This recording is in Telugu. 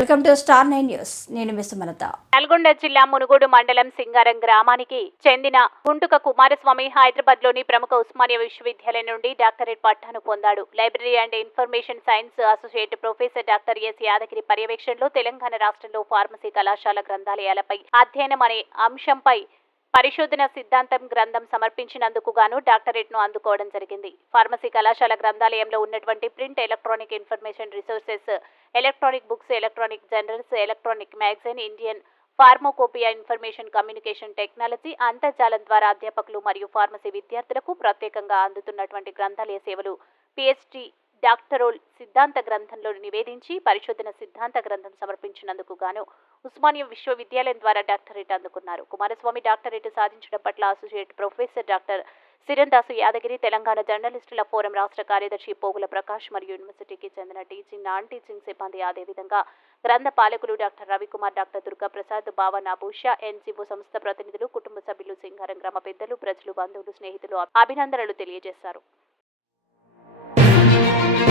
Welcome to Star Nine News. నేను మిస్ సుమలత. నల్గొండ జిల్లా మునుగోడు మండలం సింగారం గ్రామానికి చెందిన గుంటుక కుమారస్వామి హైదరాబాద్లోని ప్రముఖ ఉస్మానియా విశ్వవిద్యాలయం నుండి డాక్టరేట్ పట్టాను పొందాడు. Library and information science associate professor doctor S Yadagiri పర్యవేక్షణలో తెలంగాణ రాష్ట్రంలో ఫార్మసీ కళాశాల గ్రంథాలయాలపై అధ్యయనం అనే అంశంపై పరిశోధన సిద్ధాంతం గ్రంథం సమర్పించినందుకు గాను డాక్టరేట్ను అందుకోవడం జరిగింది. ఫార్మసీ కళాశాల గ్రంథాలయంలో ఉన్నటువంటి print electronic information resources electronic books electronic journals electronic magazine Indian pharmacopoeia information communication technology అంతర్జాలం ద్వారా అధ్యాపకులు మరియు ఫార్మసీ విద్యార్థులకు ప్రత్యేకంగా అందుతున్నటువంటి గ్రంథాలయ సేవలు. పిహెచ్డి డాక్టరోల్ సిద్ధాంత గ్రంథంలో నివేదించి పరిశోధన సిద్ధాంత గ్రంథం సమర్పించినందుకు గాను ఉస్మానియా విశ్వవిద్యాలయం ద్వారా డాక్టరేట్ అందుకున్నారు. కుమారస్వామి డాక్టరేట్ సాధించడం పట్ల associate professor doctor Sirandasu Yadagiri Telangana జర్నలిస్టుల ఫోరం రాష్ట్ర కార్యదర్శి పోగుల ప్రకాష్ మరియు యూనివర్సిటీకి చెందిన టీచింగ్ నాన్ టీచింగ్ సిబ్బంది అదేవిధంగా గ్రంథ పాలకులు డాక్టర్ రవికుమార్ డాక్టర్ దుర్గా ప్రసాద్ భావన భూష ఎన్జిఓ సంస్థ ప్రతినిధులు కుటుంబ సభ్యులు సింగారం గ్రామ పెద్దలు ప్రజలు బంధువులు స్నేహితులు అభినందనలు తెలియజేశారు. thank you